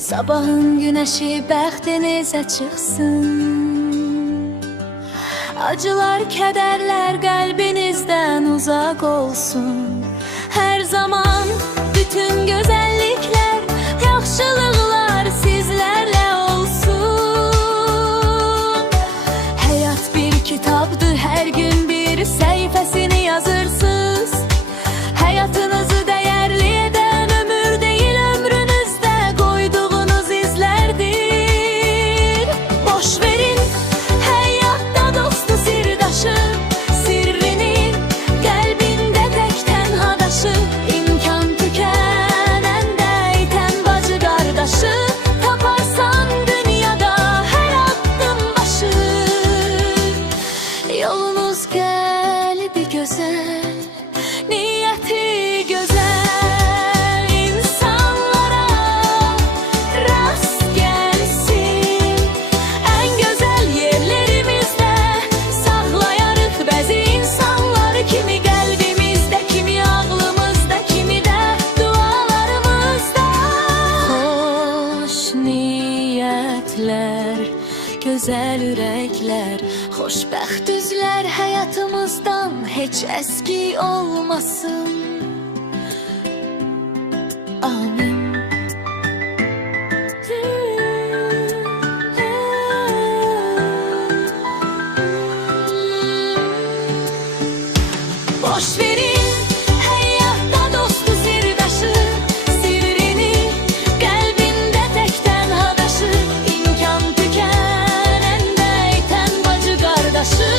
Sabahın güneşi bəxtinizə çıxsın. Acılar, kədərlər qəlbinizdən uzaq olsun. Hər zaman bütün gözəlliklər, yaxşılıqlar sizlərlə olsun. Həyat bir kitabdır, hər gün bir səhifəsini yazırsınız. Həyatınızı dəyərli edən ömür deyil, ömrünüzdə qoyduğunuz izlərdir. Boş verin həyatda dostu, sirdaşı, sirrini qəlbində tək tənhadaşı. İmkan tükənəndə itən bacı qardaşı, taparsan dünyada hər addım başı. Yolunuz qəlbi gözəl, niyyəti gözəl, insanlara rast gəlsin. Ən gözəl yerlərimizdə saxlayarıq bəzi insanları, kimi qəlbimizdə, kimi ağlımızda, kimi də dualarımızda. Xoş niyyətlər, gözəl ürəklər, xoşbəxt üzlər həyatımızdan heç əski olmasın. Amin. Boş verin həyatda dostu, sirdaşı, sirrini qəlbində tək tənhadaşı. İmkan tükənəndə itən bacı qardaşı,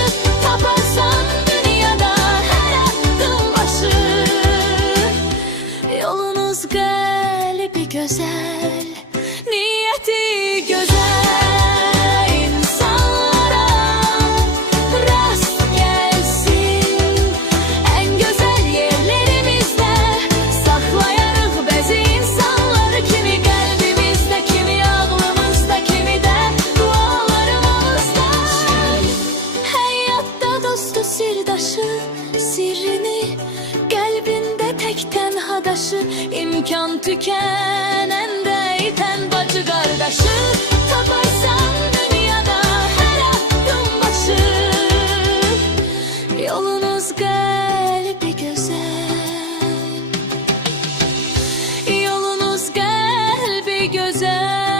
taparsan dünyada hər addım başı. Yolunuz qəlbi gözəl, niyyəti gözəl, insanlara rast gəlsin. Ən gözəl yerlərimizdə saxlayarıq bəzi insanları, kimi qəlbimizdə, kimi ağlımızda, kimi də dualarımızda. Həyatda dostu, sirdaşı, sirrini qəlbində tək tənhadaşı. İmkan tükənəndə itən bacı qardaşı, taparsan dünyada hər addım başı. Yolunuz qəlbi gözəl, yolunuz qəlbi gözəl.